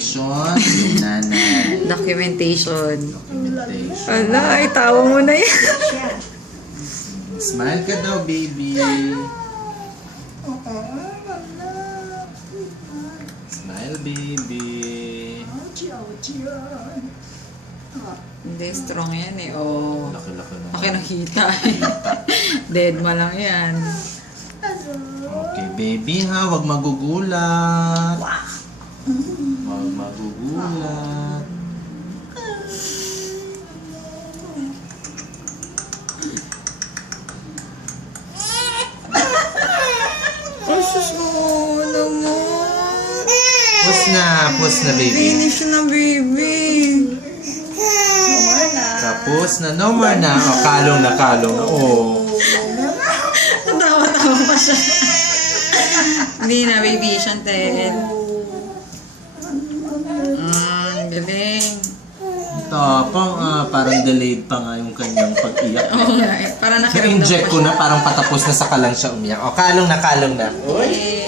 documentation. Yung nanay. Documentation. Documentation. Ala, itawa mo na yan. Smile ka daw, baby. Smile, baby. Hindi, strong yan eh. Oh. Laki-laki na. Akin nakita eh. Dead ma lang yan. Okay, baby ha. Huwag magugulat. Huwag magugulat. Asus mo naman. Pus na, baby. Finish na, baby. Tapos na, no more na. O, kalong na. Oh. Natawa-tawa pa siya. Hindi na, baby. Chantel. Galing. Parang delayed pa nga yung kanyang pag-iyak. Oo nga eh. Para nakaramdam Na-inject ko na, parang patapos na sa kalang siya umiyak. O, kalong na. Uy!